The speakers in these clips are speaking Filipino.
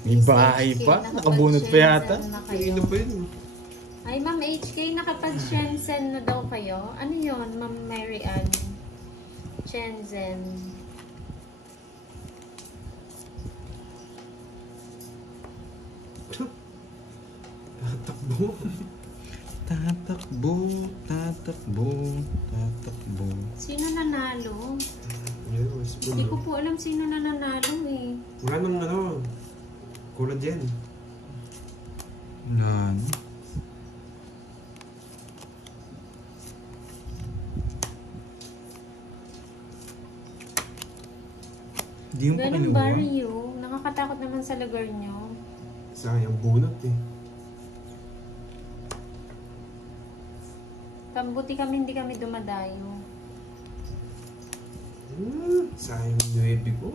May bahay pa? Nakabunot pa yata? Ino pa yun. Ay, Ma'am HK, nakapag-Shenzhen na daw kayo. Ano yun, Ma'am Mary Ann? Shenzhen. Tatakbo. Tatakbo, tatakbo, tatakbo. Sino nanalo? Yes, Hindi ko po alam sino nanalo eh. wala nang ano. Kulad yan. Wala na. Hindi yung pa Ganun kinuha. ba Rio? Nakakatakot naman sa lugar nyo. Sayang bunot eh. Kambuti kami, hindi kami dumadayo. Sayang yung UAB ko.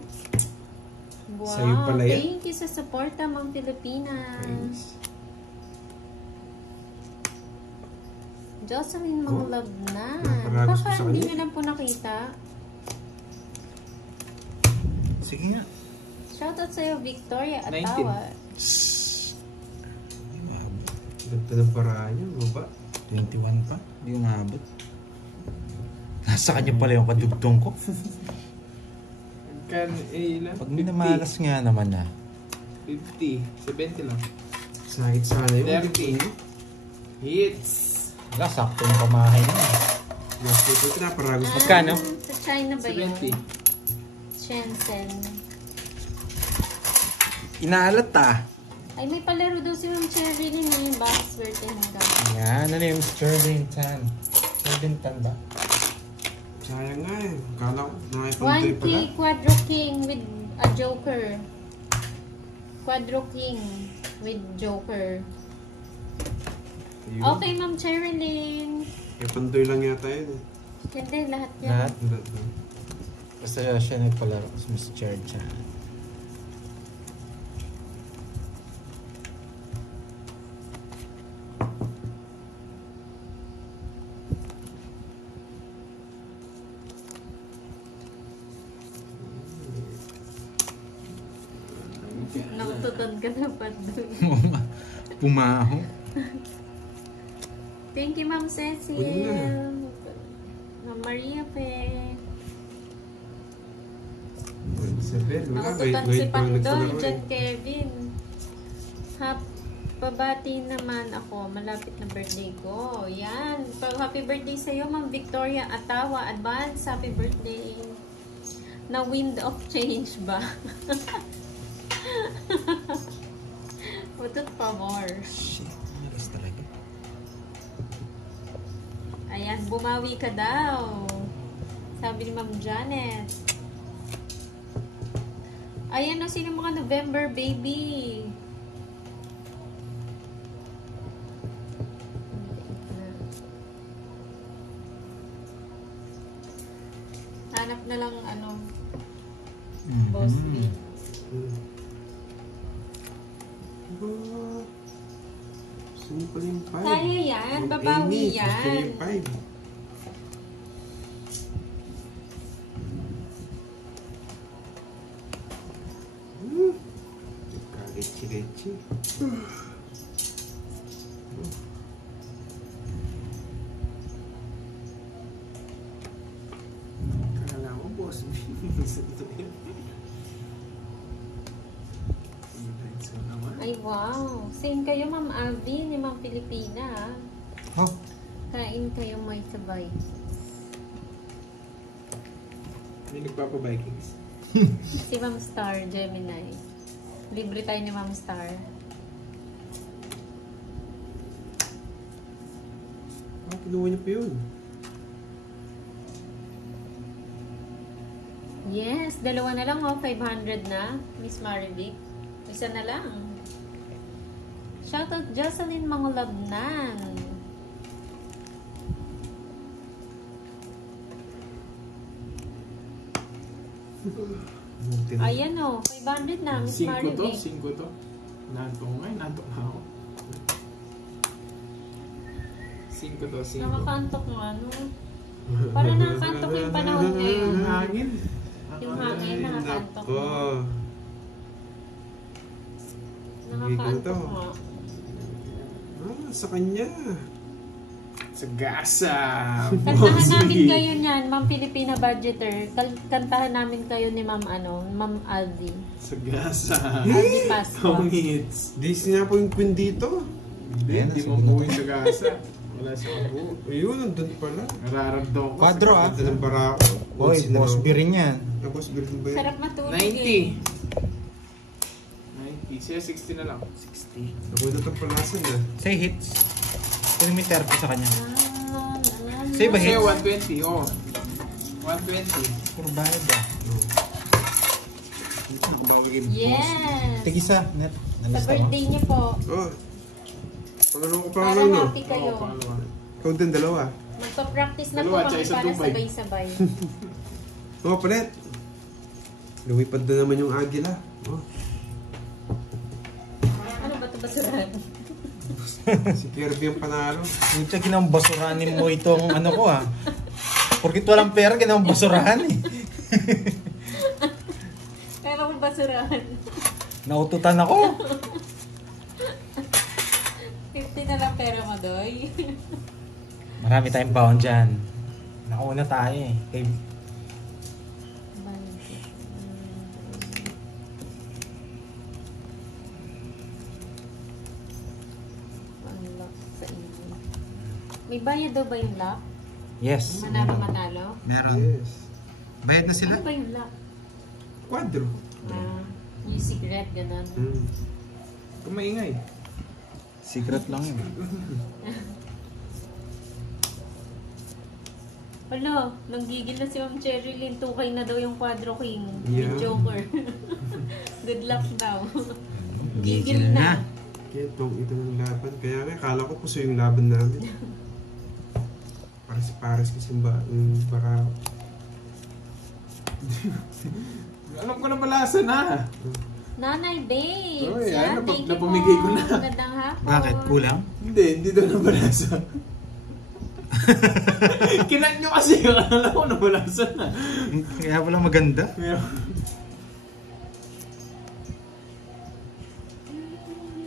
Wow, Sa'yo pala yan. thank you sa suporta, Ma'am Pilipinas. Thanks. Jocelyn, mga love na. Naparagos ko Baka sa hindi kanya. nyo lang po nakita. Sige nga. Shoutout sa'yo, Victoria 19. Atawa. Hindi maabot. Ganda ng paraan niya, baba. 21 pa? Hindi ko maabot. Nasa kanya pala yung kadugtong ko. Kan, ilan? Pag minamalas nga naman na. 50. 70 lang. Sakit sana yun. 30. Hits. Wala, sakto yung pamahay na. Mas ito, pinaparagos ko. Magkano? Sa China ba yun? 70. Shenzhen. Inaalat ah. Ay, may palaro daw si Ma'am Cherilyn na yung box swerte ka. Yan, ano yung Sterling Tan? Sterling Tan ba? Sayang nga eh. Kala ko, nakipag-doy 1K pala. Quadro King with a Joker. Quadro King with Joker. Ayun. Okay, Ma'am Cherilyn. Eh, pandoy lang yata yun eh. Hindi, lahat yan. Lahat? Lahat na. Basta siya nagpalaro sa Miss Church. Nakututod ka na pa doon. Pumaho. Thank you, Ma'am Cecil. Ma'am Maria Pe. Isabel, wala. Nakututan si Wait pa lang Pandoy, nagpalaro John eh. Kevin. Pabati naman ako. Malapit na birthday ko. Yan. Happy birthday sa'yo, Ma'am Victoria Atawa. Advance, happy birthday. Na wind of change ba? Utot pa more. Shit, malas talaga. Ayan, bumawi ka daw. Sabi ni Ma'am Janet. Ayan na, sino mga November baby? Hanap na lang ano, boss B. Sino pala yung 5? Kaya yan, babawi yan. Gusto niya yung 5. Kagetsi-getsi. Kala ko, boss. Ay wow, same kayo Ma'am Alvin ni Ma'am Pilipina. Oh, Kain kayo may sabay. Hindi nagpapa-Vikings. Si Ma'am Star, Gemini. Libre tayo ni Ma'am Star. Ah, kinuha niyo pa yun. Yes, dalawa na lang oh, 500 na, Miss Marivic. Isa na lang. Shoutout Jocelyn Mangulabnan. Ayan oh, 500 na, Miss 5 to, Marivic. 5 to. Nanto nga, nanto na ako. 5 to, 5. Nakakaantok mo ano. Para nakakantok yung panahon ngayon. Hangin. Yung hangin, nakakantok mo. Nako. Ano to? Oo. Sa kanya. Sa gasa. Kantahan namin kayo niyan, Ma'am Filipina Budgeter. Kantahan namin kayo ni Ma'am Ma'am Aldi. Sa gasa. Aldi Pasqua. Tongits. Di siya po yung queen dito. Hindi mo buuin sa gasa. Wala siyang buo. Ayun, nandun pala. Nararamdaman ko. Quadro, sa ah. Ganda ng barako. Boy, boss B rin yan. Tapos birin ba yan? Sarap matulog 90. 90. Siya 60 na lang. 60. Ako na itong palasan na. Say hits. Kung may terpo sa kanya. Say Say ba Kasi hits? 120. Oh. 120. Puro bayad ah. Yes! Tigisa, net. Sa Nalista mo? birthday niyo po. Oh. Pangalawa ko pa Para lang, no? happy kayo. Oo, pangalawa. Ikaw din, dalawa. Magpa-practice na po Dalawa, kami tsaka isang para tubay. sabay-sabay. Oh, palit. Lumipad na naman yung agila. Oh. Ano ba ito basurahan? Si Kirby ang panalo. Pucha, ginambasuranin mo itong ano ko ah. Porkit walang pera, ginambasurahan eh. Pero kung basurahan. Naututan ako. 50 na lang pera mo, Doy. Marami tayong baon dyan. Nauna tayo eh. Kay... Unlock sa inyo. May bayad daw ba yung lock? Yes. Manalo? Meron. Yes. Bayad na sila. Ano ba yung lock? Quadro. Yung secret, gano'n. Kung maingay. Secret lang yun. Alo, nanggigil na si Ma'am Cherry Lynn. Tukay na daw yung Quadro King. Yeah. Yung Joker. Good luck daw. Gigil na. Kaya ito ng laban. Kaya nga, kala ko puso yung laban namin. Pares kasi yung barako. Alam ko na balasa na. Nanay Babes! Oy, Yan, ano, thank you napamigay ko po. na. Magandang hapon. Bakit? Kulang? Hindi daw na balasa. Kinak nyo kasi yung alam ko na balasa na. Kaya pala maganda.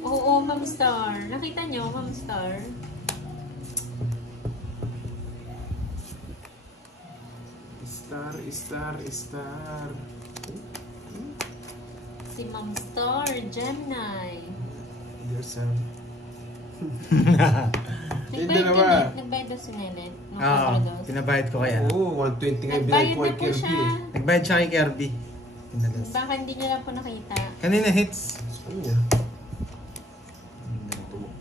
Oo, Ma'am Star. Nakita nyo, Ma'am Star? Star. Si Ma'am Star, Gemini. Yes, Nagbayad dalawa. ka na? Nagbayad daw si Nenet? Nung Oo, Quadro pinabayad ko kaya. Oo, 120 nga Nagbayad binayad ko na kay po Kirby. siya. Nagbayad siya kay Kirby. Pinalas. Baka hindi niya lang po nakita. Kanina hits. Sa kanya.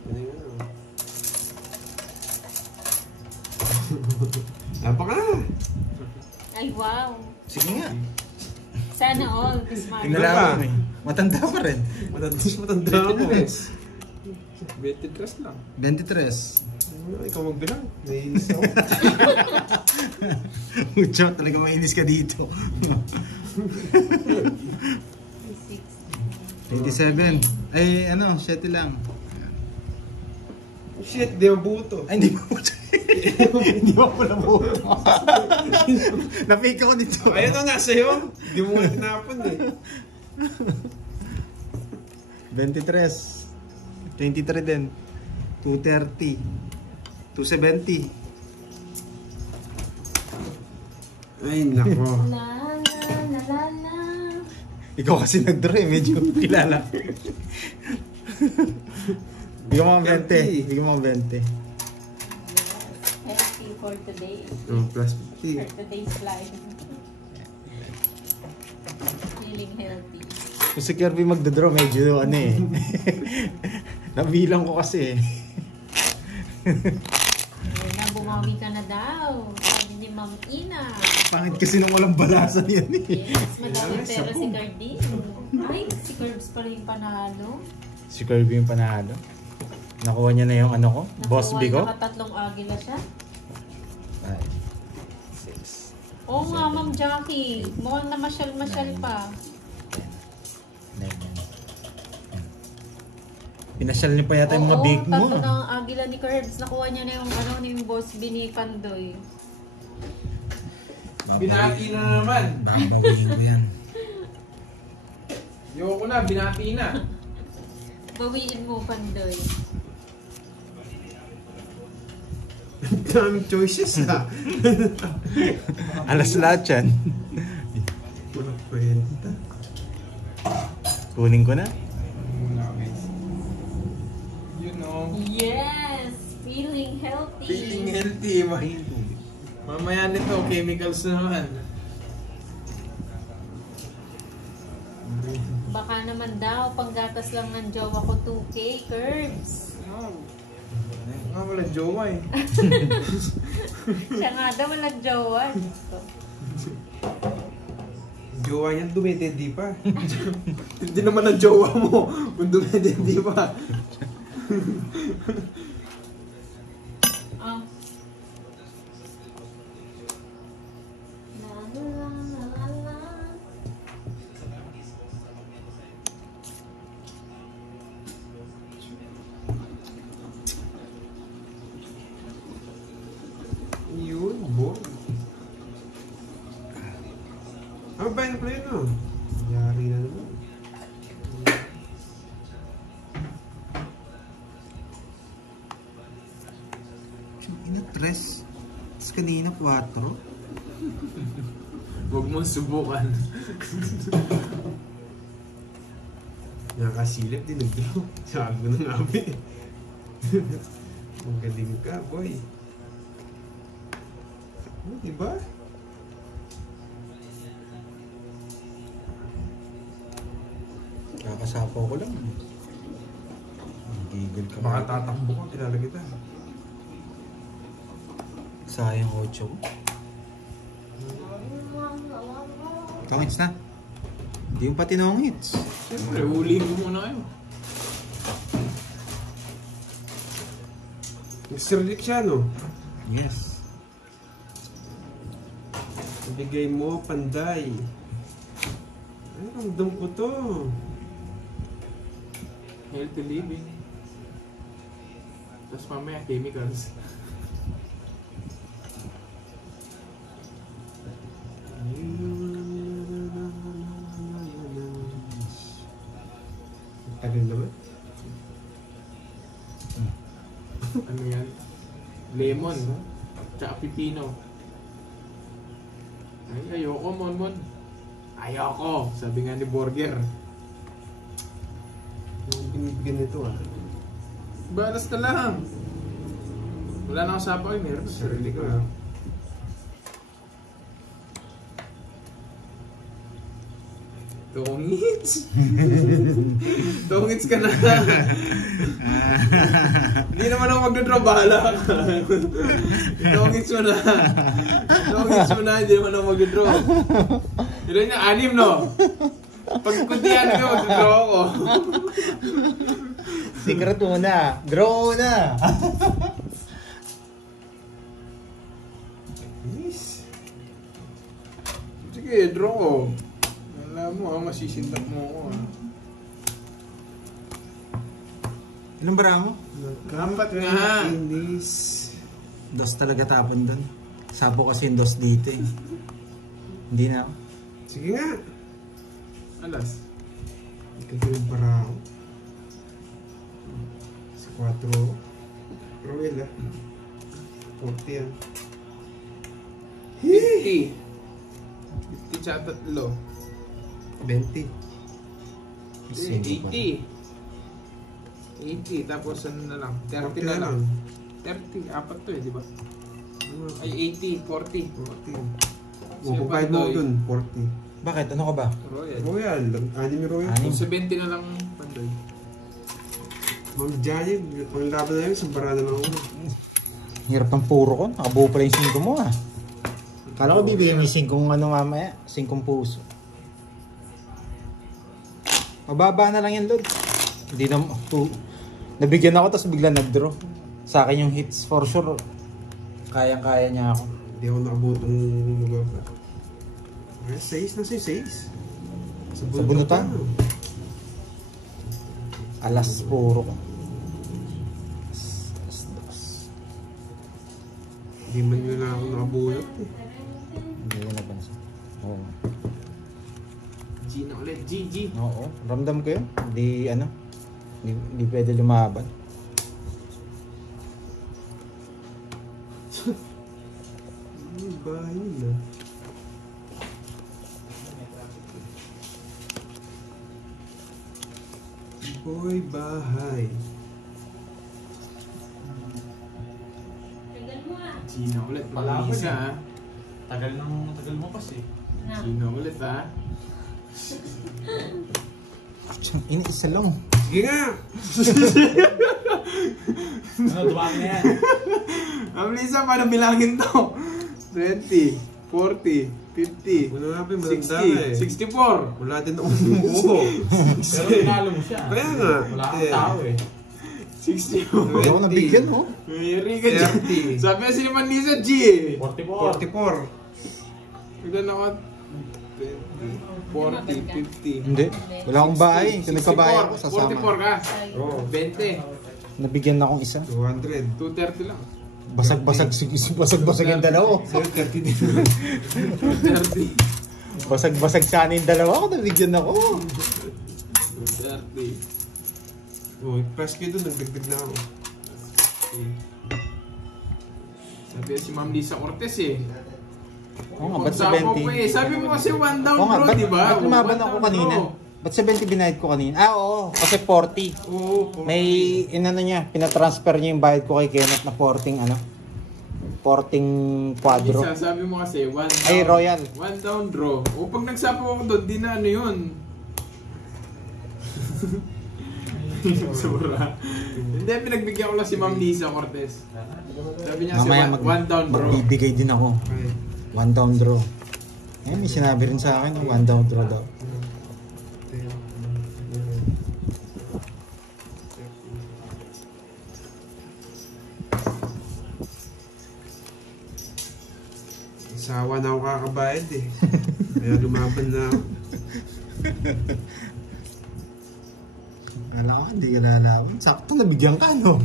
Ano yun? Napaka! Ay, wow. Sige nga. Sana all, Bismarck. Pinalaban mo eh. Matanda pa rin. Matanda ako. 23 lang. 23. Ikaw magbilang. Naiinis ako. Mucho, talaga mainis ka dito. 27. Ay, ano, 7 lang. Shit, di mabuto. Ay, hindi pa po. Hindi pa po nabuto. Napika ko dito. Ayun o, nasa iyo. Di mo nga tinapon eh. 23. 23 din. 230. 270. Ay, nako. La, la, la, la, la. Ikaw kasi nag-draw eh. Medyo kilala. Bigyan mo ang 20. Bigyan mo ang 20. Healthy for today. Oh, plus For 50. today's life. Feeling healthy. Kung si Kirby magdodraw, medyo ano eh. Nabilang ko kasi eh. Ayun na, bumawi ka na daw. Sabi ni Ma'am Ina. Pangit kasi nung walang balasan yan eh. Yes, madami pera si Cardin. Ay, si Curbs pala yung panalo. Si Kirby yung panalo. Nakuha niya na yung ano ko, Boss B ko. Nakatatlong agila siya. 5, 6, Oo nga, Ma'am Jackie. Mukhang na masyal-masyal pa. 9. Pinasyal niya pa yata yung mga bake mo. Oo, tatlo ng agila ni Curbs. Nakuha niya na yung ano, yung Boss B ni Pandoy. Binati na naman. Babawiin ko yan. Yoko na, binati na. Bawiin mo, Pandoy. Ang daming choices ha. Alas lahat yan. Wala kwenta. Kunin ko na. Muna guys. You know. Yes! Feeling healthy. Feeling healthy. Mamaya nito, chemicals na naman. Baka naman daw, panggatas lang ng jowa ko 2K, Curbs. Nga wala jowa eh. Siya nga daw, walang jowa. Jowa niyan dumededi pa. Hindi naman ang jowa mo. Kung dumededi pa. Ah. La la la la la. Yun, boy. Ano ba yung play no? Yari na naman. Ina, 3. Tapos kanina 4. Huwag mong subukan. Nakasilip din nag-draw. Sabi ko na nga ba eh. Magaling ka, boy. Oh, diba? Kakasapaw ko lang. Gigil ka. Baka tatakbo ko, kilala kita. Sayang 8 ko. Tongits na. Hindi yung pati nongits. Siyempre, huliin ko muna kayo. Mr. Rick siya, no? Yes. Ibigay mo, Panday. Ay, ramdam ko to. Healthy living. Tapos mamaya, chemicals. Tagal naman. Ano yan? Lemon. Tsaka pipino. Ay, ayoko, Monmon. Ayoko, sabi nga ni Burger. Yung binibigyan nito ah. Balas na lang. Wala na ako sa apoy, meron. Sarili ko ah. Tongits. Tongits ka na. Hindi naman ako magdodraw, bahala ka. Tongits mo na. Tongits mo na, hindi naman ako magdodraw. Ilan niya? 6, no? Pag kundihan ko, magdodraw ako. Secret muna. Draw muna. Yes. Sige, draw ko. Alam mo, masisindak mo ako. Ilang bara mo? Apat nga. Inis. Dos talaga tapon doon. Sapo kasi yung dos dito eh. Hindi na ako. Sige nga. Alas. Ikaw yung parao. Sa 4. Roel ah. 40 ah. 50. 50 tsaka 3. 20. 80. 80. Tapos ano na lang? 30 na lang. 30. Apat to eh, di ba? Ay, 80. 40. 40. O, kahit mo dun, 40. Bakit? Ano ka ba? Royal. Royal. Anim yung Royal. Anim. 70 na lang, Pandoy. Ma'am Janet, pang laban na yun, sambara na lang ako. Hirap ng puro ko. Nakabuo pala yung 5 mo ah. Kala ko bibigyan yung 5 ano mamaya. 5 puso. Mababa na lang yan, Lord. Hindi na... Nabigyan ako tapos bigla nag-draw. Sa akin yung hits for sure. Kayang-kaya niya ako. Hindi ako nakabutong magagawa. Ay, 6 na siya, 6. Sa bunutan? Alas puro ko. Hindi man yun na ako nakabulot eh. Hindi ko napansin. Oo. G na ulit. G. Oo. Ramdam ko yun. Hindi ano. Hindi pwede lumaban. Bahay na. Boy, bahay. Tagal mo ah. Chino ulit. Palaban Isa, eh. ha? Tagal mo kasi. Na. Chino ulit, ha? Tiyang ina, isa lang. Sige nga! Ano, dumaan na yan. Ma'am Lisa, paano bilangin to? 20, 40, 50, Wala nga pa yung matanda eh. 60, 64. Wala din akong buo. Pero tinalo mo siya. Kaya nga. Wala kang tao eh. 60. Hindi ako nabigyan, oh. Mayroon ka dyan. 30. Sabi na si Ma'am Lisa, G eh. 44. 44. Tignan ako. 20, 40, 50. Hindi. Wala akong bahay. Kung nagkabahay ako, 44 sasama. ka. Oo. 20. Nabigyan na akong isa. 200. 230 lang. Basag-basag yung dalawa. Sa'yo, 30 din. 230. Basag-basag sana yung dalawa ako. Nabigyan ako. 230. Oh, press ko doon, nagdagdag na ako. Sabi si Ma'am Lisa Cortez eh. Oo nga, ba't Sapo pa 70? eh. Sabi mo kasi one down Oo nga, bro, di ba? ba't lumaban One ako down, kanina? bro. Ba't 70 binayad ko kanina? Ah, oo. Kasi 40. Oo, May, inano niya, pinatransfer niya yung bayad ko kay Kenneth na 40, 40 quadro. Lisa, sabi mo kasi one down. Ay, Royal. One down draw. O pag nagsapo ako doon, di na ano yun. Sobra. Hindi, pinagbigyan ko lang si Ma'am Lisa Cortez. Sabi niya kasi Mamaya one down draw. magbibigay din ako. Okay. One down draw. Eh, may sinabi rin sa akin, one down draw daw. Sawa na ako kakabayad eh. Kaya lumaban na ako. Alam ko, hindi ka lalaban. Sakto, nabigyan ka, no?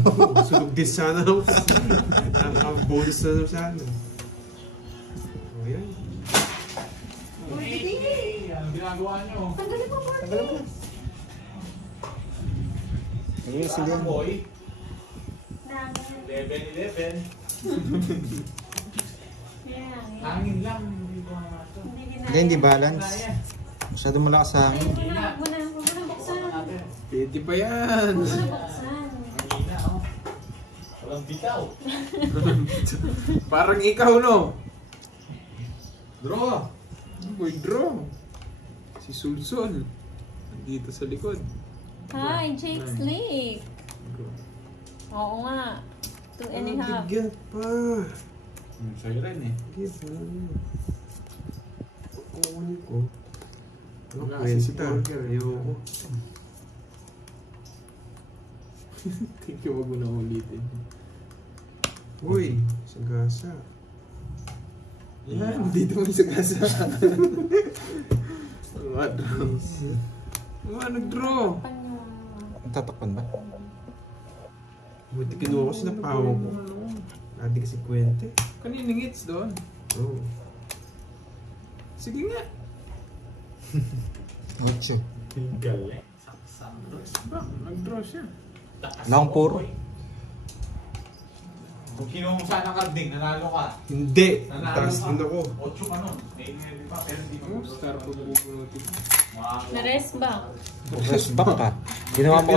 Sulog din sana ako. Nakaka-bonus na naman sana. O yan. Ano ginagawa nyo? Tanggalin mo ba? Ayun, sige. Saan boy? Namin. 11-11. Yan. Hangin lang. Hindi ko mato. Hindi ginaya. Hindi, hindi balance. Masyado malakas sa Ay, amin. huwag mo na buksan. Pwede pa yan. Huwag mo na buksan. Hangina oh. Walang bitaw. Parang ikaw, no? Draw. Boy, draw. Si Sulsol. Nandito sa likod. Hi, Jake Slick. Oo nga. 2 and a half. Bigyan pa. Sa'yo rin eh. Bigyan pa. Kukunin ko. Ano Wala kasi si kwenta? Porker. Ayoko. Thank you, wag mo na ulitin. Uy, sagasa. Yan, dito mo sa gasa. What draw? Nag-draw. Panyo. Ang tatakpan ba? Buti kinuha ko sa napawa ko. Adi kasi kwente. Kaninang hits doon. Oo. Sige nga. Ocho. Galing. Saksak. Ba, nag-draw siya. Wala akong puro. Kung kinuha mo sana karding, nanalo ka. Hindi! Nanalo Taas ka. din ako. 8 ka nun. Eh, di ba? Pero di mo. Oh, star po bubunutin. Na-rest back. Rest back ka. Ginawa ko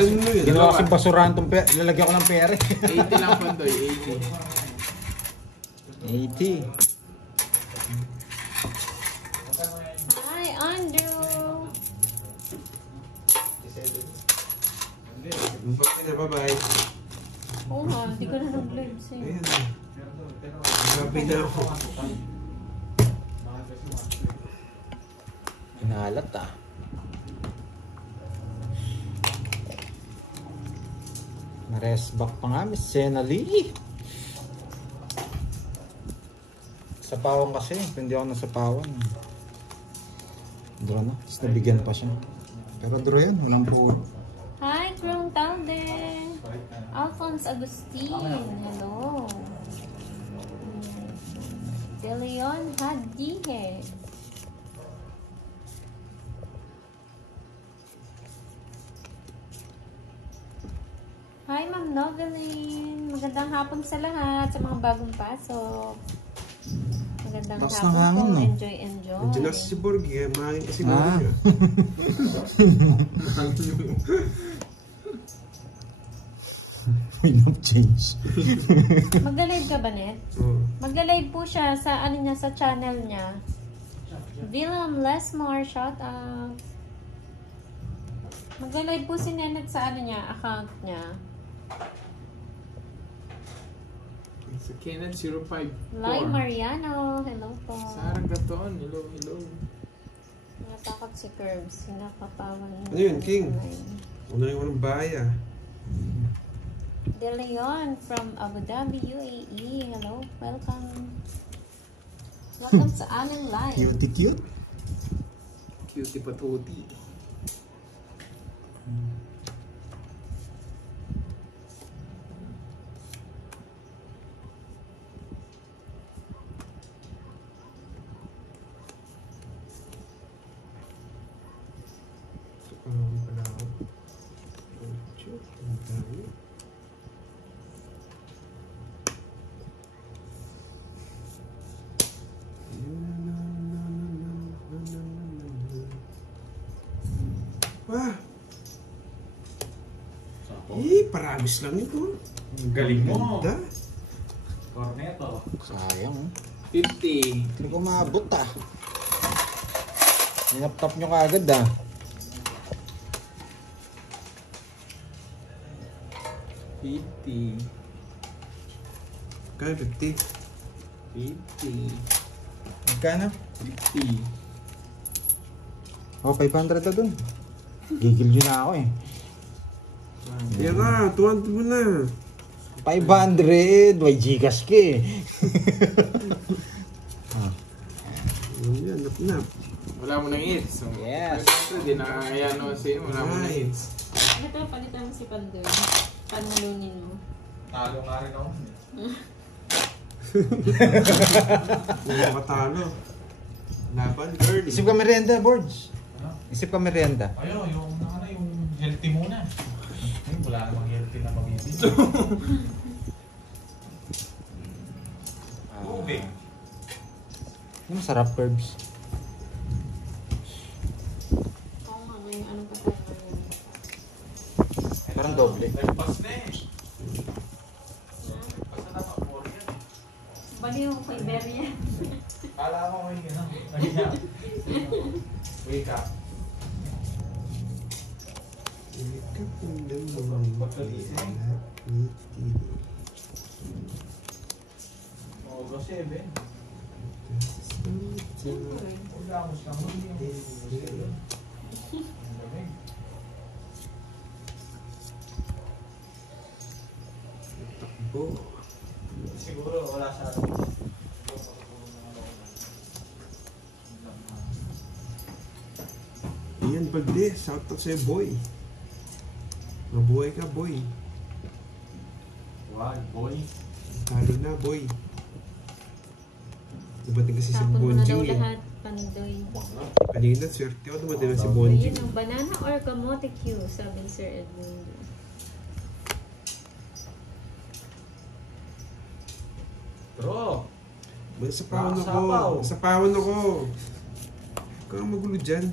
kasi basurahan tong lalagyan ko ng pere. 80 lang po doy, 80. 80. Hi, Andrew. Bye-bye. Oo nga, hindi ko na nag-live sa'yo. Ayan. Grabe na ako. Pinalat ah. Na-rest back pa nga, Miss Sena Lee. Sa pawang kasi, hindi ako nasa pawang. Draw na, tapos nabigyan pa siya. Pero draw yan, walang puro. Hi, Krong Talde. Alphonse Agustin. Hello. De Leon Hadihe. Hi, Ma'am Noveline. Magandang hapon sa lahat, sa mga bagong pasok. Magandang Taas hapon ng hangin, po. no? Enjoy, enjoy. Nandiyan na si Borgi, eh. Mahangin kasi Ah. Borgi. Wind of change. Magla-live ka ba, Net? Oh. Magla-live po siya sa ano niya, sa channel niya. William Lesmore, shout out. Magla-live po si Nenet sa ano niya, account niya. Sa Kenneth 05. Lai Mariano, hello po. Sarah Gaton, hello, hello. Natakot si Curbs, nakapawan. Ano yun, King? Ano yung walang bahay ah? De Leon from Abu Dhabi, UAE. Hello, welcome. Welcome sa Alan Live. Cutie cute. Cutie patuti. Pala ako. Ang dami. Wah! Paragos lang ito. Ang galing mo. Ganda. Corneto. Sayang. 50. Hindi ko maabot ah. Ninap-tap nyo kaagad ah. Kaya 50. 50. Magkano? 50. Oh, 500 na dun. Gigil nyo na ako eh. Yan na, 200 mo na. 500! May Gcash ka eh. Yan, nap-nap. Wala mo nang hits. So, Yes. Hindi na kaya naman sa'yo. Wala mo nang hits. Ito, palitan mo si Pandoy. Panulunin mo. Talo nga rin ako. Hindi ka matalo. Laban, girl. Isip ka merienda, Borge. Ano? Isip ka merienda. Ayun, yung healthy muna. Ay, wala namang healthy na mag-ibig. Ube. Yung masarap, Curbs. Oo nga, ngayon anong kasama yun? Parang doble. Nagpas na eh. Nagpas na sa yan. Baliw kay Beria. Kala ko may gano'n. Nahiya. Wake up. August 7. Wala mo siya. Siguro wala sa Iyan, Bagli. Shoutout sa'yo, boy. Mabuhay ka, boy. Wag, boy. Talo na, boy. Dumating kasi si Tapon mo na daw Bonjing eh. lahat, Pandoy. Kanina, swerte ako. Dumating na si Bonjing. Ayun, ang banana or kamote Q, sabi ni Sir Edmund. Bro. Sa pawon Nakasapaw. ako. Sa pawon ako. Huwag kang magulo dyan.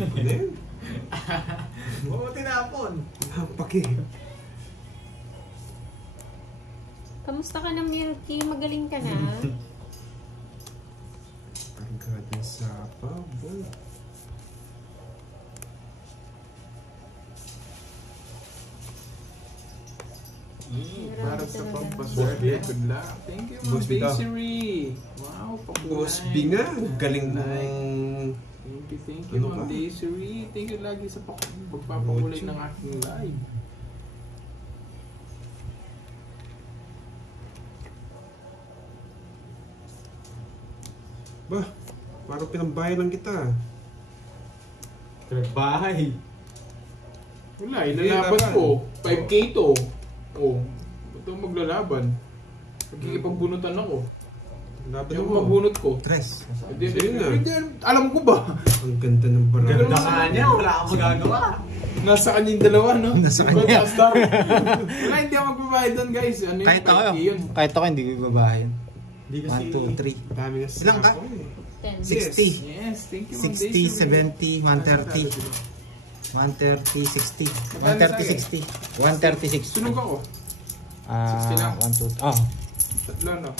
Ano yun? Oo, tinapon. Napaki. Kamusta ka na, Milky? Magaling ka na? Agad ng sapa, boy. Para sa pampaswerte. Good luck. Thank you, Ma'am Boss Bito. Desiree. Wow, pakulay. Boss Binga. Galing mo. Thank you, Ano Ma'am ka? Desiree. Thank you lagi sa pagpapakulay ng aking live. Bah, parang pinambayan lang kita. Bahay. Wala, ilalaban laban. ko. 5K to. Oh, ito maglalaban. Magkikipagbunutan ako. Laban Yung mo. mabunot ko. Tres. Hindi, alam ko ba? Ang ganda ng barang. Ganda nga niya, wala kang magagawa. Nasa kanya yung dalawa, no? Nasa kanya. Wala, hindi ako magbabayad doon, guys. Ano yun? Kahit ako, 5K yun. kahit ako hindi ko ibabahin. Hindi kasi... 1, 2, 3. Dami nga Ilang ka? ako eh. 10. 60. Yes, thank you. 60, 70, 130. 130, 60. 130, 60. 130, 60. Sunog ako. 60 lang. 1, 2, oh. Tatlo, no?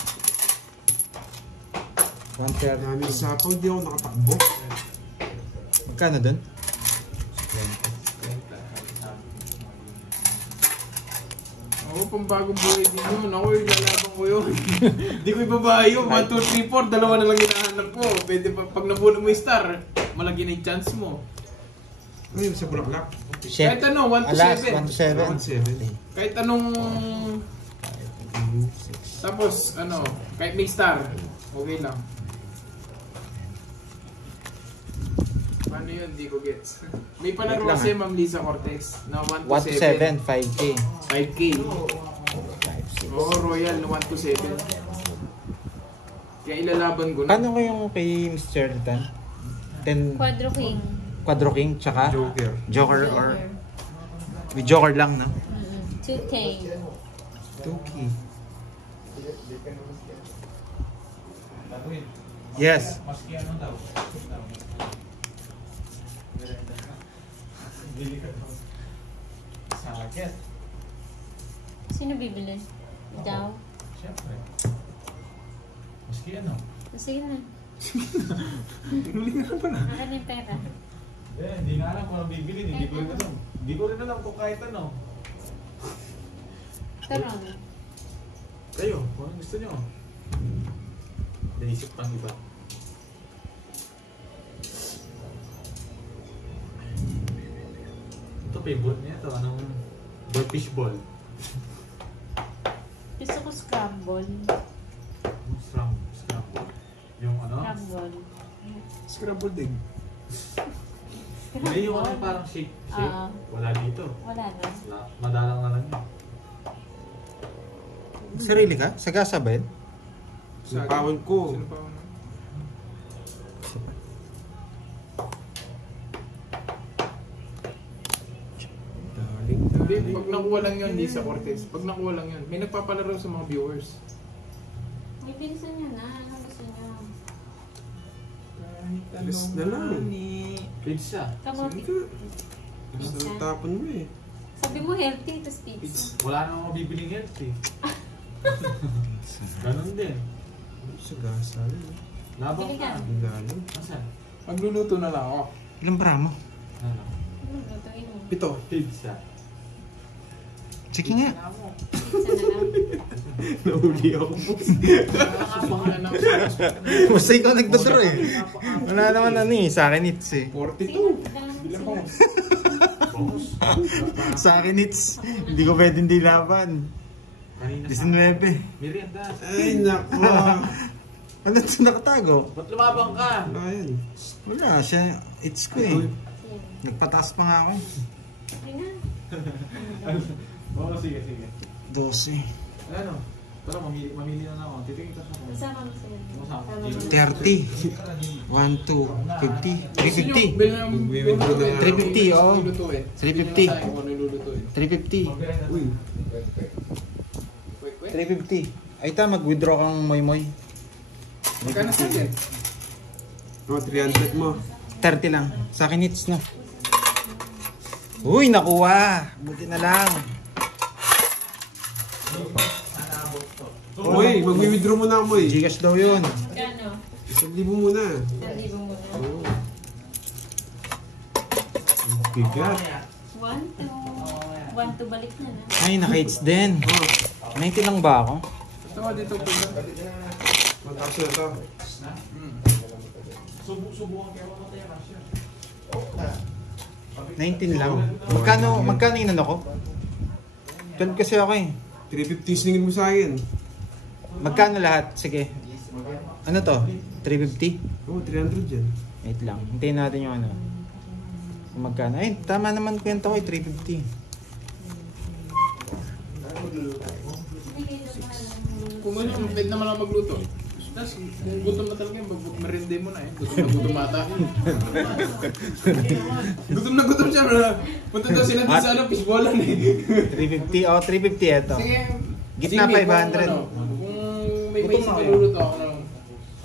130. Dami sa sapaw, di ako nakatakbo. Magkano dun? Ako, pambagong buhay din yun. Ako, lalaban ko yun. Hindi ko ibabahay yun. 1, 2, 3, 4. Dalawa na lang hinahanap ko. Pwede pa, pag nabuno mo yung star, malaki na yung chance mo. Ayun, sa Bulaklak. Kahit ano, 1 to Alas, 7. 1 to 7. 7. Kahit anong... Tapos, ano, kahit may star, okay lang. Paano yun? Di ko gets. May palaro Wait lang, kasi Ma'am Lisa Cortez na 1 1 to to 7. 7, 5K. 5K. Oo, Royal na 1 to 7. Kaya ilalaban ko na. Paano ko yung kay Mr. Tan? 10 Quadro King. Quadro King, tsaka Joker. Joker or... With Joker lang, no? 2K. 2K. Yes. Maski ano daw. Bili ka daw. Sakit. Sino bibili? Ikaw? Siyempre. Maski ano. Sige na. Huli na pa na. Akin yung pera. Hindi nga alam kung anong bibili. Hindi ko rin alam. Hindi ko rin alam kung kahit ano. Taron. Kayo, kung anong gusto nyo. Naisip pang iba. Ito favorite niya ito. Anong goldfish ball? Gusto ko scramble. Scramble. Yung ano? Scramble. Scrambled egg. Hindi yung ano parang shake. Wala dito. Wala na. Madalang na lang yun. Sarili ka? Sagasa ba yun? Sinapawon ko. Sinapawan na. Hindi, pag nakuha lang yun, hindi sa Cortez. Pag nakuha lang yun, may nagpapalaro sa mga viewers. May bilisan nyo na. Ano gusto nyo? Alas na lang. Pizza. Kamote. Basta natapon mo eh. Sabi mo healthy, tapos pizza. Wala namang mabibiling health eh. Ganon din. Sa gasa. Labang Bili ka. ka. Lalo. Asan? Magluluto na lang ako. Ilang bramo? Ano? Lutuin mo. 7. Pizza. Sige nga. Pizza na lang. Nahuli ako. Pangalan ng sauce. Basta ikaw nagdodro eh. Wala naman ano eh. Sa akin it's eh. 42. Bilang ko. Sa akin it's. Hindi ko pwede hindi laban. Kanina 19. Merienda. Ay, nako. Ano ito nakatago? Ba't lumabang ka? Wala yan. Wala siya. It's ko eh. Nagpataas pa nga ako. Sige na. Oo, sige. 12. Ano? Tara, mamili na ako. Titingin ka sa ako. Kasama mo sa'yo. Kasama. 30. 1, 2, 50. 350. Withdraw na. 350, oo. 350. Tingnan tayo kung ano lulutuin. 350. Uy. 350. Ay ta, mag-withdraw kang moy-moy. Magkano sa akin? Oh, 300 mo. 30 lang. Sa akin hits na. Uy, nakuha. Buti na lang. Uy, mag-withdraw mo na mo eh. Gcash daw yun. Kano? 1,000 muna. 1,000 muna. Oo. Bigat. 1, 2 balik na na. Ay, naka-hits din. 90 lang ba ako? Gusto ko dito po. Matapos na to. Subukan kayo mo tayo Russia. 19 lang. Magkano yung ano ko? 12 kasi ako eh. 350 siningin mo sa akin. Magkano lahat? Sige. Ano to? 350? Oo, 300 yan. Wait lang. Hintayin natin yung ano. Kung magkano. Ay, tama naman kwento ko eh. 350. Kung ano, pwede naman ako magluto. Tapos, kung gutom na talaga yun, merende mo na eh. Gutom na gutom ata. Gutom na gutom siya. Punta daw sila dun sa fishballan eh. 350, 350 ito. Sige. Gitna sige, 500. Kung may maisip na luluto ako ng...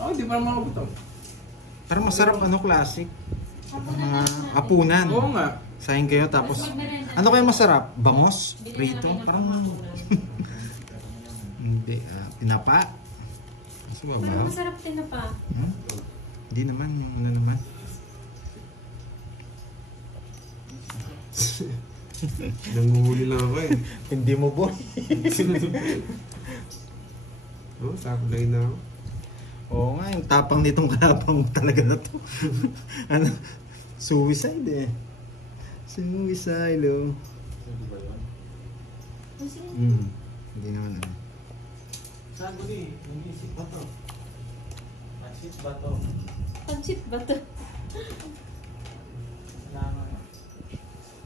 Hindi pa naman ako gutom. Pero masarap classic. Mga apunan. Oo nga. Sayang kayo tapos... Ano kayo masarap? Bangos? Prito? Parang... Hindi. Pinapa? Mas ba? Parang masarap din na pa. Hindi naman. Ano naman? Nanguhuli lang ako eh. Hindi mo boy. Oh, sakulay na ako. Oo nga, yung tapang nitong kalabang talaga na to. Ano? Suicide eh. Suicide oh. Hindi naman ano. Saan ko di? Inisip ba to? Pansit ba to? Pansit ba to? Salamat.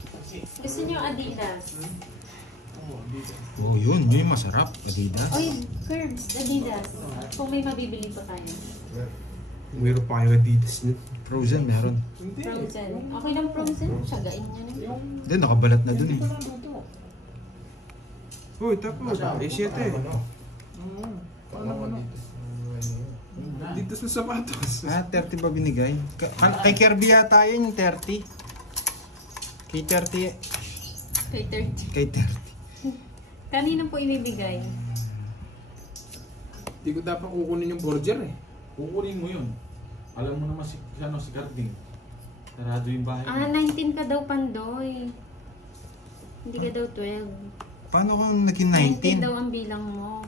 Pansit. Gusto niyo Adidas? Oh, yun yung masarap. Adidas. Oy, Curbs, Adidas. Kung may mabibili pa tayo. Mayroon pa kayo Adidas niya. Frozen meron. Frozen. Okay lang frozen. Tsagain niya na. Hindi, nakabalat na dun eh. Uy, tapos. A7 eh. Dito sa sapatos. 30 ba binigay? Kay Kirby yata yun yung 30. Kay 30. Kay 30. Kay 30. Kanina po ibibigay. Hindi ko dapat kukunin yung burger eh. Kukunin mo yun. Alam mo naman si Garding. Sarado yung bahay. 19 ka daw, Pandoy. Hindi ka daw 12. Paano kung naging 19 19? daw ang bilang mo.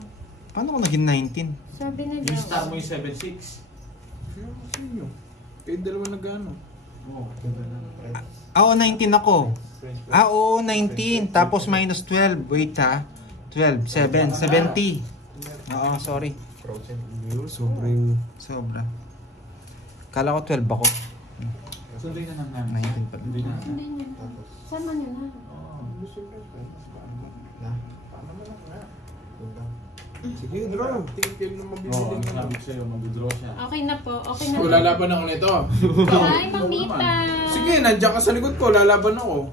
Paano kung naging 19? Sabi na Yung daw. star mo yung 7-6. Kaya ko sa inyo. Kayo dalawa nag-ano. Oo. Oo, 19 ako. Oo, 19. Tapos minus 12. Wait ha. 12, 7, 70. Oo, sorry. Sobrang... Sobra. Kala ko 12 ako. Sunday na naman. 19 pala. Sunday na. Hindi niya. Sama niya na. Sige, draw. Tingin na mabibili Oo, na. sabi ko sa'yo, mag-draw siya. Okay na po. Okay na. So, lalaban ako nito. Ay, mamita. Sige, nandiyan ka sa likod ko, lalaban ako.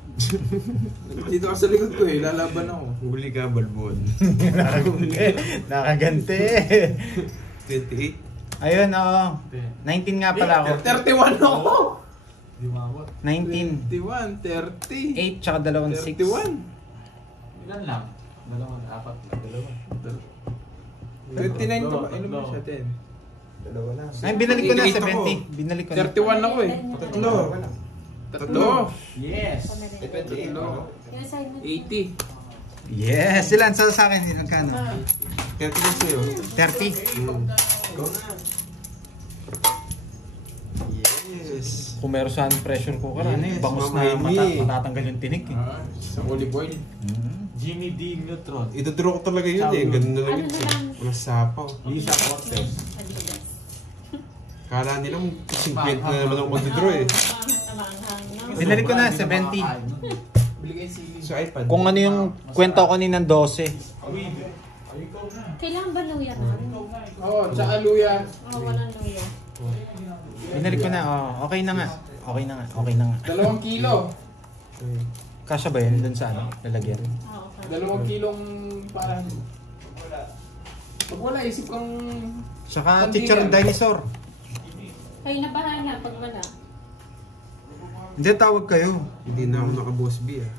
Dito ka sa likod ko eh, lalaban ako. Huli ka, balbon. Nakagante. 28. Ayun, oo. 19 nga pala ako. 31 ako! Di mawat. 19. 21, 30. 8 tsaka 2, 6. 31. Ilan lang? Dalawa, apat. Dalawa. 29 to ba? Ano ba siya? 10. Ay, binalik ko na 88 ako. 70. Binalik ko na. 31 ako eh. Tatlo. Tatlo. Yes! Tatlo. Yung side mo. 80. Yes! Ilan? Sa akin, ilan ka na? 30 lang sa'yo. 30. Yes. Kung meron saan pressure cooker, ano eh, Yes, bangus na mamimi. matatanggal yung tinik eh. Sa olive oil. Jimmy D. Neutron. Ito-draw ko talaga yun eh. Ganun na lang Ano yun. na lang? Walang sapaw. Lisa Cortez. Adidas. Kala nila 50 na naman ako mag-draw eh. Binalik ko na 70. Bili kayo sili. Sa iPad. Kung ano yung kwento ko ni ng 12. Kailangan ba luya na? Oo, tsaka luya. Walang luya. Binalik ko na, okay na nga. Okay na nga, okay na nga. 2 kilo. Kasya ba yun dun sa ano, lalagyan? 2 kilong parang... Pag wala, isip kang... Saka chicharon dinosaur. Kayo na bahala pag wala. Hindi, tawag kayo. Hindi na ako naka-boss B ah.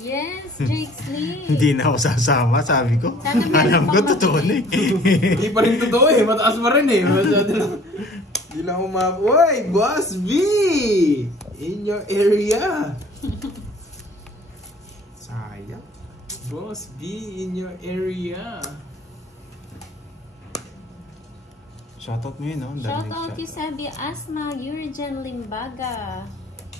Yes, Jake Slee. Hindi na ako sasama, sabi ko. Sana meron Alam ko, pang totoo na eh. Hindi pa rin totoo eh. Mataas pa rin eh. Masyado lang. Hindi lang Uy, Boss B! In your area. Sayang. Boss B in your area. Shoutout mo yun, no? Shoutout kay Sabi Asma, Yurgen Limbaga.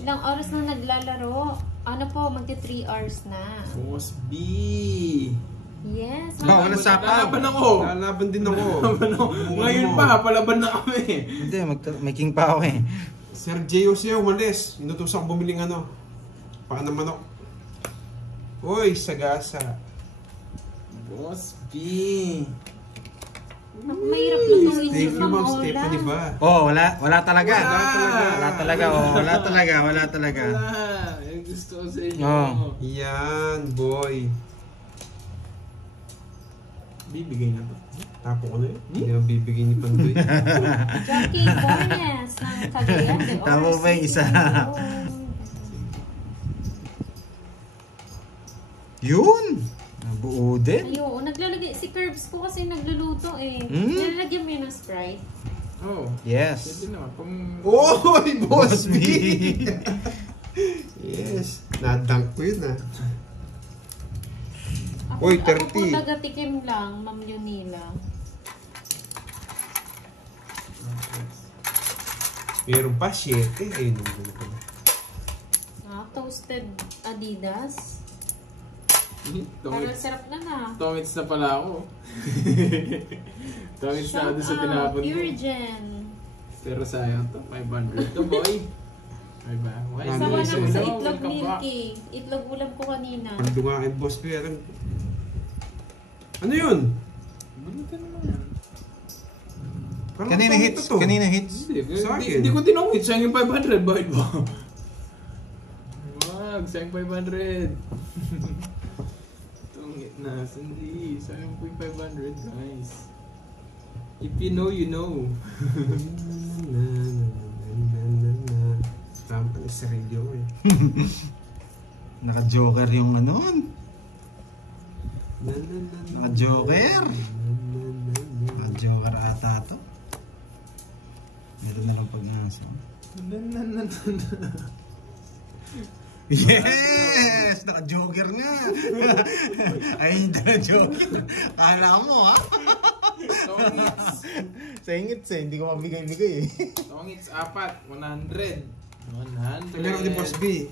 Ilang oras na naglalaro? Ano po, magti 3 hours na. Boss B. Yes. Ba, wala sapaw. Lalaban ako. Lalaban din ako. Lalaban ako. Ngayon pa, palaban na kami. Hindi, may king pa ako eh. Sir J.O. siya umalis. Inutusan ko bumiling ano. Paan ng manok. Uy, sagasa. Boss B. Mahirap lutuin Thank yung you, Ma'am mga Stephanie ba? Oh, wala talaga. Wala talaga. Wala talaga. Wala. Yung gusto ko sa inyo. Oh. Yan, boy. Bibigay na to. Tapo ko na yun. Hindi na bibigyan ni Pandoy. Jackie Bornes ng Cagayan de Oro Tama ba yung isa? City. Yun! Nabuo din. Ayun, naglalagay. Si Curbs po kasi nagluluto eh. Mm. Nilalagyan mo yun ng Sprite. Oh. Yes. Pwede naman. Kung... Oy, Boss B! B. Yes. Nadunk ko yun ah. Ako, Uy, Ako po 30. nagatikim lang, Ma'am Yunila. Meron pa, 7. Ayun, nandun ko na. Toasted Adidas. Parang sarap na. Tongits na pala ako. Tongits na doon sa tinapon ko. Pure Gen. Pero sayang to. 500 to, boy. Ay ba? Why? Ano Sawa isa? naman sa Hello, itlog welcome back. milky. Itlog ulam ko kanina. Pando nga kay Boss B. Ano yun? Bulitan naman yan. Parang Kanina tawag hits. ito to. Kanina hits. Hindi, Sa akin. hindi ko tinongit. Sayang yung 500. Bakit ba? Wag, sayang 500. Tongit na. Sandi. Sayang po yung 500, guys. If you know, you know. Tama pala sa radio ko eh. Naka-joker yung ano. Naka-joker. Naka-joker ata to. Meron na lang pag-nasa. Yes! Naka-joker nga. Ay, hindi na joker. Kala mo ha? Tongits. Sa ingits eh, hindi ko mabigay-bigay eh. Tongits 4. 100. 100. Meron ni Boss B.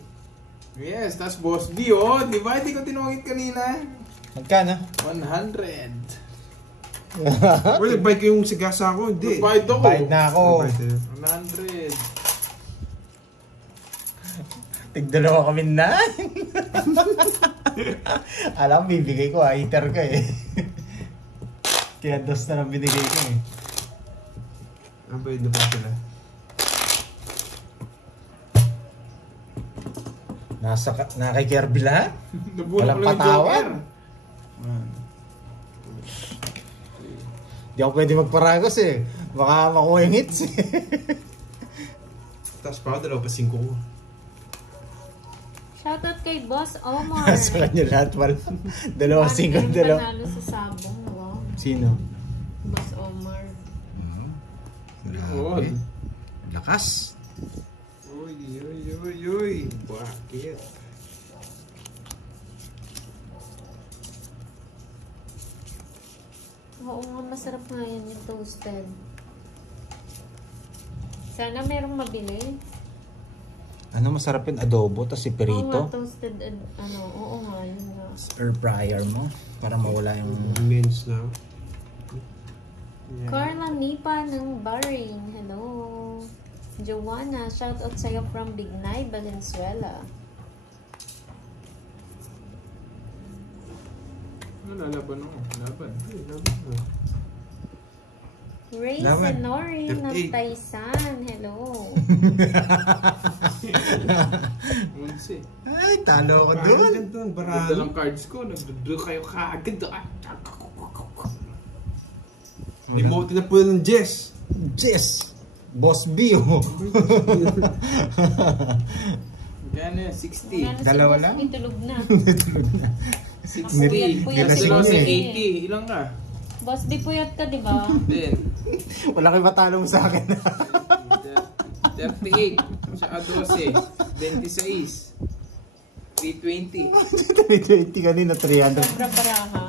Yes, tas Boss B, oh. Di ba? Hindi ko tinongit kanina. Magkano? 100. Well, nag-bike yung sigasa ko. Hindi. Bayad ako. Bayad na ako. 100. Tigdalawa kami na. Alam, bibigay ko, hater ka eh. Kaya dos na lang binigay ko eh. Ang bayad na pa sila. Kay Kirby lahat? Nabulat Walang ko lang yung patawad. joker. Di ako pwede magparagos eh. Baka makuha yung hits eh. Tapos pa ako, 2 pa 5 ko. Shoutout kay Boss Omar. Sa kanya lahat pala. 2-5, Ang 2. panalo sa sabong. Wow. Sino? Boss Omar. Grabe. Lakas. Uy. Bakit? Oo nga, masarap nga yan yung toasted. Sana merong mabili. Ano masarap yun? Adobo, tapos si Oo nga, Perito. toasted, oo nga, yun nga. Air fryer mo. Para mawala yung... Men's na. Carla Nipa ng Bahrain. Hello. Joanna, shoutout sa'yo from Bignay, Valenzuela. Ano lalaban ako? Laban. Ray Laban. Senori ng 38. Taisan. Hello. Munsi. Ay, talo ko Parang doon. ganito ang Ganda barado. ng cards ko. Nagdudraw kayo kaagad. Remote na po ng Jess. Jess! Boss B oh. Gano yan? 60. Wala na Dalawa si Boss lang? B, tulog na. 60. Puyat Kasi siya lang sa eh. 80. Ilang ka? Boss B, puyat ka, di ba? Then, Wala kayo matalo mo sa akin. 38. Tsaka 12. 26. 320. 320 kanina, 300. Sobra baraha.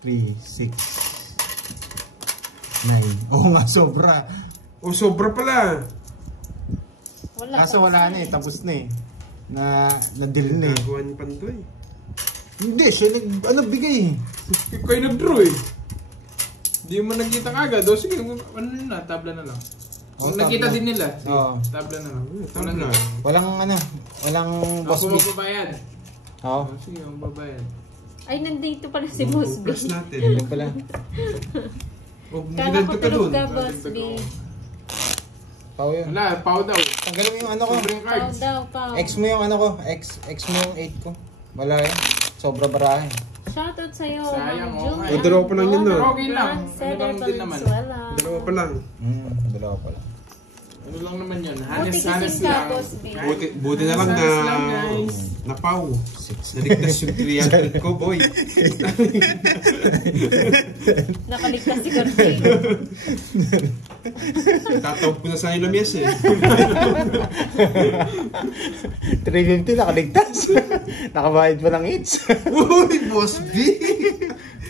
3, 6, 9. Oo nga, sobra. Oh, sobra pala. Wala. Kaso wala na eh, tapos na eh. Na-deal na eh. Nagawa ni Pandoy. Hindi, siya bigay eh. Ikaw yung nag-draw eh. Hindi mo nakita kagad. O sige, ano na, tabla na lang. Kung tabla. nakita din nila, sige, Oo. tabla na lang. Tabla. Walang boss Ako B. magbabayad. Oo. Oh, sige, magbabayad. Ay, nandito pala si Boss B. Plus natin. Yun pala. Huwag Kala ko dinagdag ka tulog dun. ka, Boss B. Pao yun. Wala, pau daw. Tanggalin mo yung ano ko. Sobrang Pau cards. daw, pau. X mo yung ano ko. X mo yung 8 ko. Wala yun. Sobra barahe. Shoutout sa'yo, Sayang, Ma'am okay. June. O, dalawa pa lang yun, no? Pero okay lang. Ano lang din naman. Dalawa pa lang. Dalawa pala. Ano lang naman yun. Buti Hanes gising ka, lang. Boss B. Buti na lang na Hanes lang, guys. napaw. Naligtas yung 300 ko, boy. Nakaligtas si Garcia. Tatawag ko na sa ilang yes eh. 350 nakaligtas. Nakabayad pa ng hits. Uy, Boss B!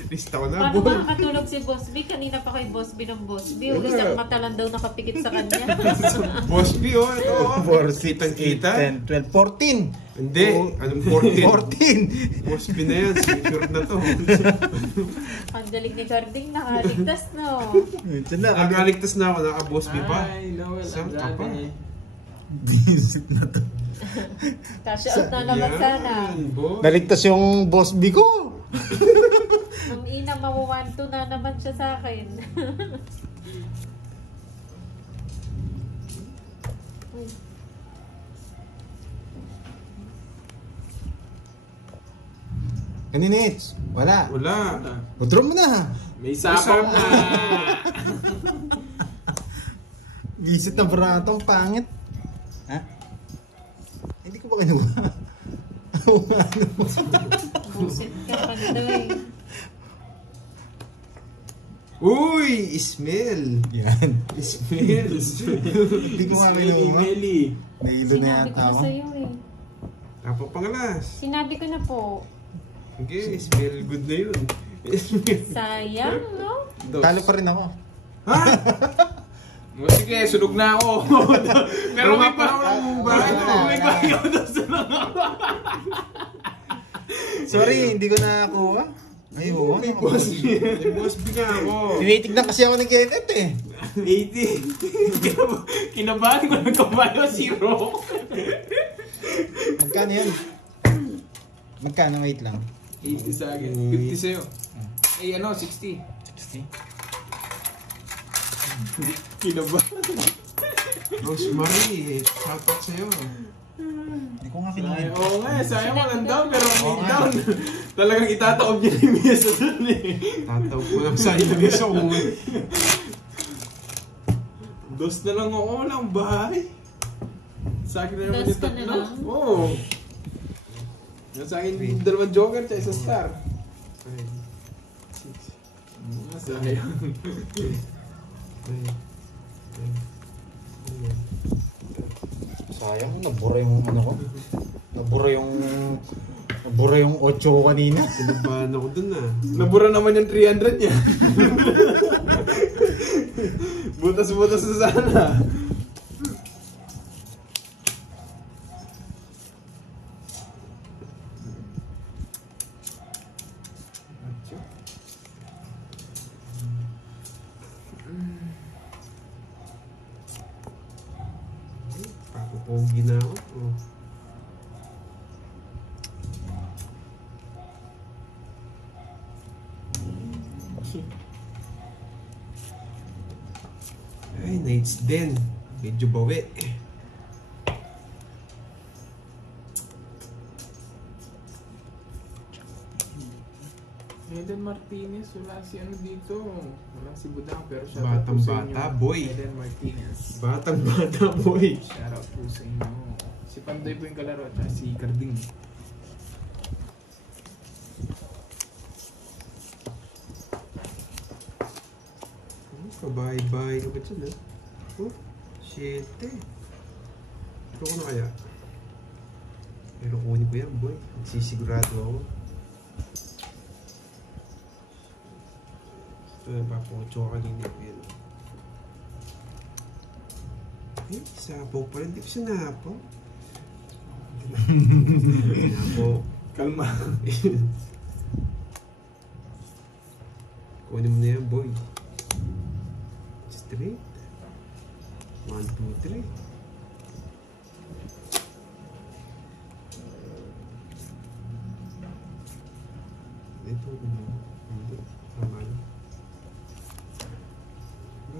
Lista ko na, Paano boy. makakatulog si Boss B? Kanina pa kay Boss B ng Boss B. O isang mata lang daw nakapikit sa kanya. Boss B, oh. Ito, oh. 4, 6, Kitang-kita. 8, 10, 12, 14. Hindi. Anong 14? 14. Boss B na yan. Sure na to. Ang galing ni Garding, nakaligtas, no? Ito na. Nakaligtas na ako. Naka-Boss B pa. Ay, Noel, Saan ka pa? Andrade. Visit na to. Cash out na naman sana. Yan, boy. Naligtas yung boss B ko. Ang ina, mawawanto na naman siya sa akin. Kanina hits. Wala. Wala. Withdraw mo na. May sapaw na. Visit na baratong pangit. Ha? Hindi ko ba kinuha? Busit ka pa nito eh. Uy! Ismail! Yan. Ismail! Hindi ko nga kinuha. Meli. Nahilo na Sinabi ko yata na ako. sa'yo eh. Tapos pangalas. Sinabi ko na po. Okay, Ismail good na yun. Sayang, no? Talo pa rin ako. Ha? O, sige, sunog na ako. Pero may pa may bayaw daw sa Sorry, hindi ko nakakuha. Ayun, May boss B. May boss B nga ako. tinitignan kasi ako ng Kenneth eh. 80. Kinabahan ko ng kabayo, 0. Magkano yan? Magkano? Wait lang. 80 sa akin. 50 sa'yo. Eh, ano, 60. 60? Kinabahan. Rosemary, shoutout sa'yo. Hindi ko nga kinuha. Oo nga, sayang walang down, pero Oo may nga. down. Talagang itataob niya ni Mesa doon eh. Tatawag ko lang sa ilang iso kung Dos na lang ako, walang bahay. Sa akin na naman Dos yung ka na tatlo. lang? Oo. Yung sa akin yung dalawang joker tsaka isa star. Sayang. Sayang, nabura yung ano ko. Nabura yung 8 ko kanina. Kinabahan ako dun ah. Nabura naman yung 300 niya. Butas-butas na sana. Papupogi na ako. Oh. Ay, nights din. Medyo bawi. Eden Martinez, wala si ano dito. Wala si Budang, pero shout Batang out po sa inyo. bata, boy. Eden Martinez. Batang bata, boy. Shout out po sa inyo. Si Pandoy po yung kalaro, at si Carding. Kabay-bay ka ba dyan ah? Oh, shit eh. Ito ko na kaya? Pero kunin ko yan, boy. Sisigurado ako. Ito yung papucho ka kanina ko yan. Eh, sapaw pa rin. Di ko sinapaw. Sinapaw. Kalma. Kunin mo na yan, boy. Straight. 1, 2, 3.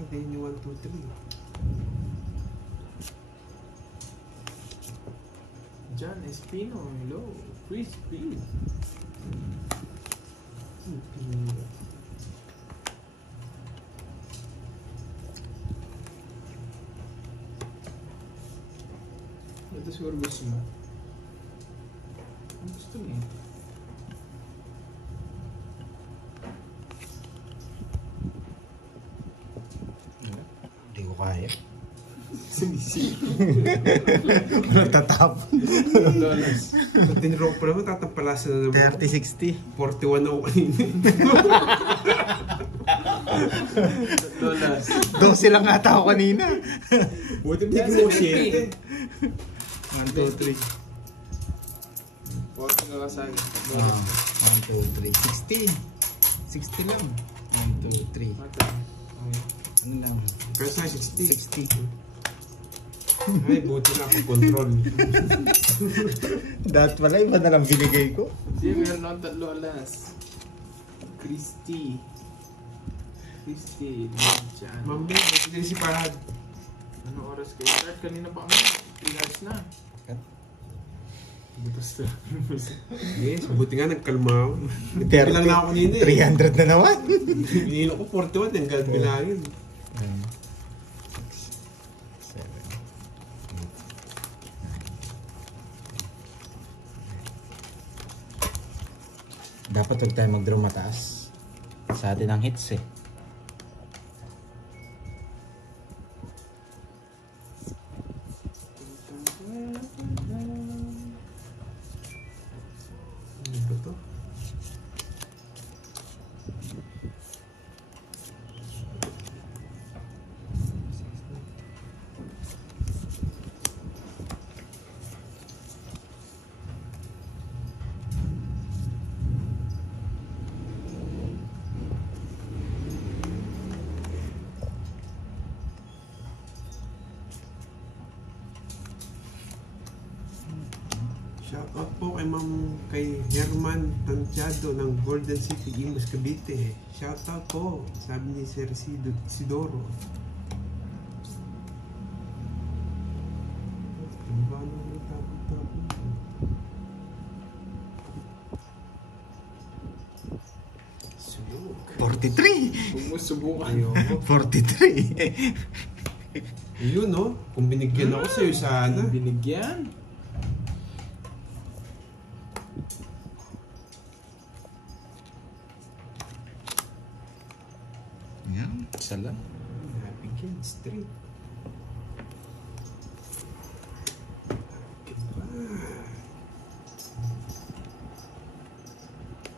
din yung 1, 2, 3. John Espino, hello. Crispy. Ito siguro gusto mo. Gusto mo eh. Hindi ko kaya. Natatapon. Pag tinrow pa naman, tatampalasan na naman. 30-60. 41 ako kanina. Dollars. 12 lang ata ako kanina. Buti Yan, bigyan mo 70. 1, 2, 3. 40 ka kasali. 1, 2, 3. 60. 60 lang. 1, 2, 3. Ano lang? Kaya sa 60. 60. Ay, buti na ako control. Dahil pala iba na lang binigay ko. Hindi, meron akong 3 alas. Christy. Diyan. Ma'am Ben, buti din si Parad. Ano oras kayo? Start kanina pa kami. 3 hours na. Butas na. Yes, buti nga nagkalma ako. 30. Lang na ako kanina eh. 300 na naman. Binilo ko 41, yung bilangin. 7. Dapat huwag tayo mag-draw mataas. Sa atin ang hits eh. Ano ba to? Shoutout po kay Herman Tantiado ng Golden City, Imus, Cavite. Shoutout po, sabi ni Sir Isidoro. Ano ba naman tapon-tapon? Sulog. 43! Huwag mo subukan. Ayoko. 43! Yun no, kung binigyan ako sa'yo sana. Binigyan. Yan, isa lang. Nabigyan, straight.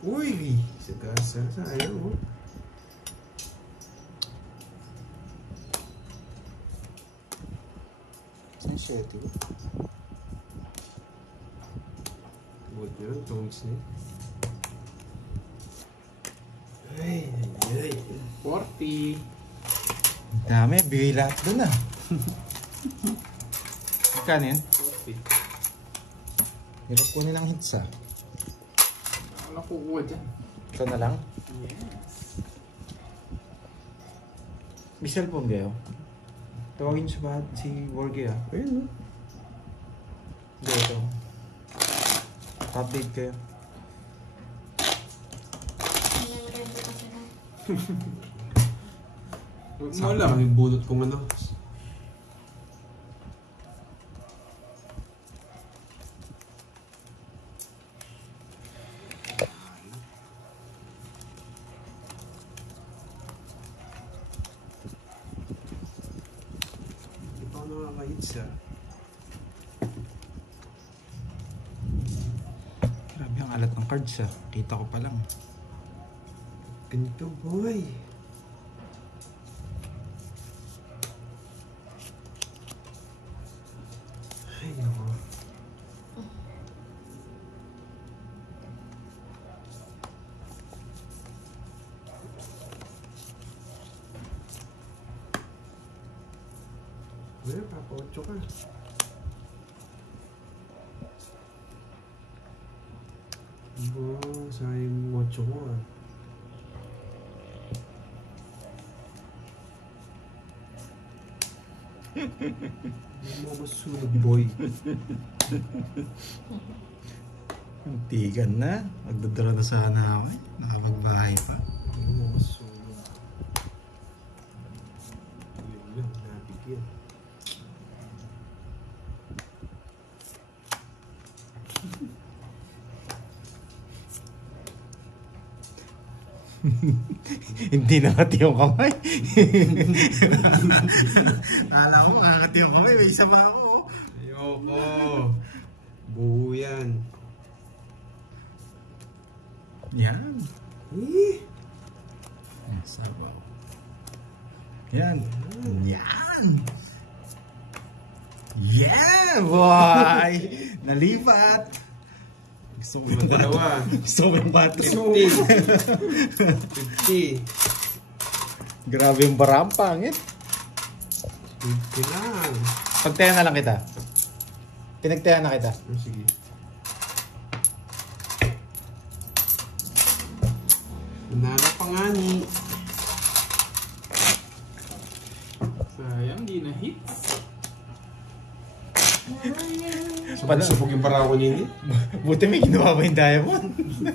Uy! Sagasa, sayang oh. Saan siya ito? Buat nyo lang, tongs na ay, ay, ay. 40. Dami, bigay lahat doon ah. Magkano yan? 40. Hirap po nilang hits ah. Wala kukuha dyan. Ito na lang. Yes. May cellphone kayo? Tawagin siya ba si Borgie ah? Ayun, no? Hindi ito. Update kayo. Huwag mo Sakto lang. lang yung bunot kong ano. Hindi pa ako nakaka-hits ah. Grabe ang alat ng cards ah. Kita ko pa lang. Ganito boy. Ay, nako. Well, papa-8 ka. Sayang 8 mo ah. Hindi mo masunog, boy. Tigan na. Magdadara na sana ako eh. Nakapagbahay pa. Hindi mo masunog. Yun lang, nabigyan. Hindi nakati yung kamay. Akala ko makakati yung kamay. May isa pa ako. Ayoko. Buo yan. Yan. Eh? Sabaw. Yan. Yan. Yeah, boy! Nalipat! Gusto ko yung Dalawa. Gusto ko yung battery. 50. Grabe yung barang pangit. 50 lang. Pagtaya na lang kita. Pinagtaya na kita. Oh, sige. Nanalo pa nga ni. Sayang, di na hits. Sabog yung para ko nini. Buti may ginawa ba yung diamond? 1,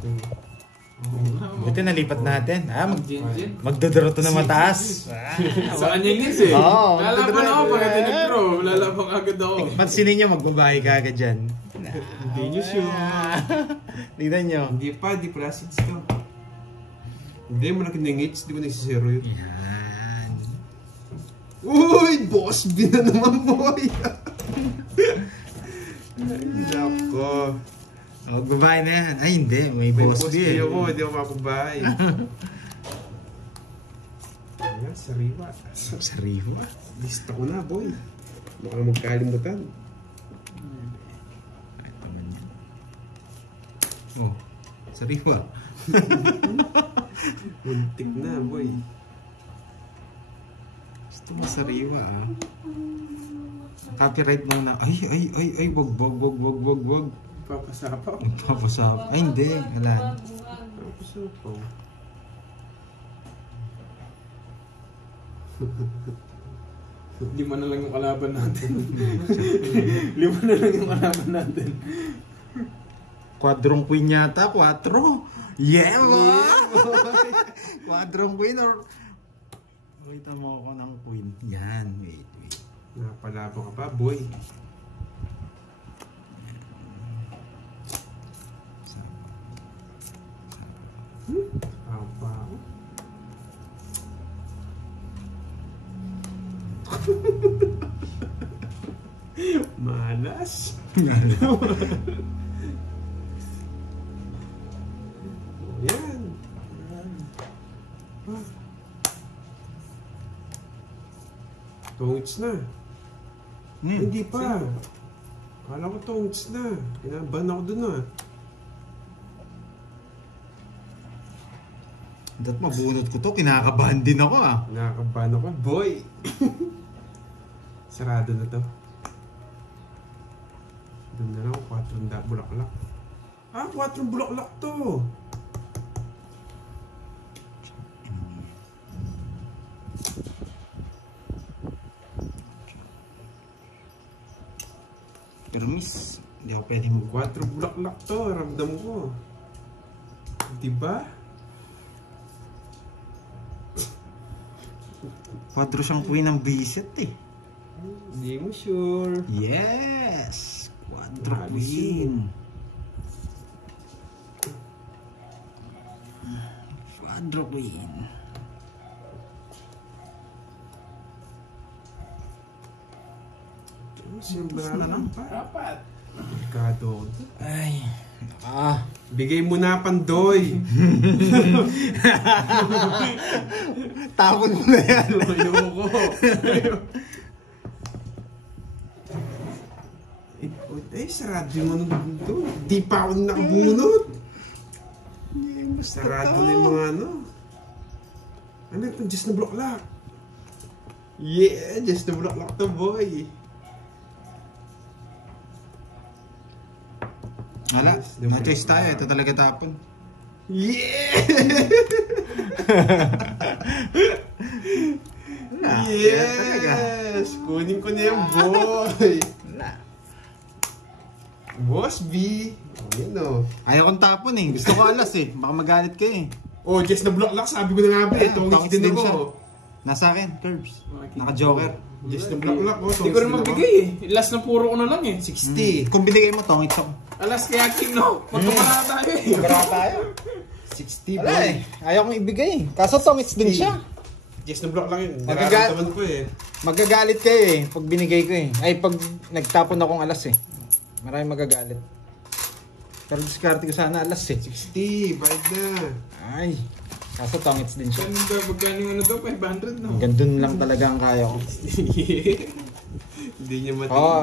2. Buti nalipat natin. Jen. Magdodoro to na mataas. Sa kanya yung hits eh. Oo, Lalaban ako pag tinag-draw. Lalaban agad ako. Pansinin nyo, magbabahay ka agad dyan. Hindi nyo sure. Tignan nyo. Hindi pa, di pala seeds to. Hindi mo na kinangits, di mo nagsisero yun. Yan. Uy! Boss B na naman, boy! Nako. Magbabahay na yan. Ay hindi, may May boss boss B B eh. ako, di ako mapagbahay. Ayan, sariwa. Sariwa. Lista ko na, boy. Baka na magkalimutan. Oh, sariwa. Muntik na, boy. Gusto mo sariwa ah. Copyright muna. Ay, wag. Papasapaw. Magpapasap. Ay, hindi. Wala. Papasapaw. Lima na lang yung kalaban natin. Lima na lang yung kalaban natin. Quadrong queen yata. 4. Yeah, boy! Quadrong queen or... Wait mo ako ng queen. Yan, wait. Napalabo ka pa, boy. Apa? Malas. Yan. Tungits na. Hindi pa. Kala ko tungits na. Kinabahan ako dun ah. Dapat mabunot ko to. Kinakabahan din ako ah. Nakakabahan ako, boy. Sarado na to. Doon na lang, 4 bulaklak. 4 bulaklak to. Pero miss, hindi ako pwede mo. 4 bulaklak to, ramdam ko. Diba? 4 siyang queen ng bisit eh. Hindi mo sure. Yes! 4 Alis queen. 4 queen. Simbahan na pa. Dapat. Kado. Ay. Bigay mo na pandoy. Tapon mo na yan. Ayoko. Sarado yung ano dito. Di pa ako nakabunot. Sarado na yung mga ano. Ano ito? Just na bulaklak. Yeah, just na bulaklak to, boy. Wala, na-choice tayo. Ito talaga tapon. Yeah! Yes! Kunin ko na yan, boy! Wala. Boss B! Ayun o. Ayaw kong tapon eh. Gusto ko alas eh. Baka magalit ka eh. Oh, just na block lock. Sabi ko na nga ba eh. Tongits Tongits din din ako. siya. Nasa akin, curves. Naka-joker. Just na block lock. Hindi ko rin magbigay eh. Last na puro ko na lang eh. 60. Kung binigay mo, tongits ako. Alas kaya king no. Magkamala tayo eh. Magkara tayo. 60 Wala boy. eh. Ayaw kong ibigay eh. Kaso tongits din siya. Just na block lang yun. Magaga- Nararamdaman ko eh. Magagalit kayo eh. Pag binigay ko eh. Ay, pag nagtapon akong alas eh. Maraming magagalit. Pero diskarte ko sana alas eh. 60. Bayad na. Ay. Kaso tongits din siya. Ganda, magkano yung ano daw? 500 no? Gandun lang talaga ang kaya ko. Hindi niya matinis. Oo.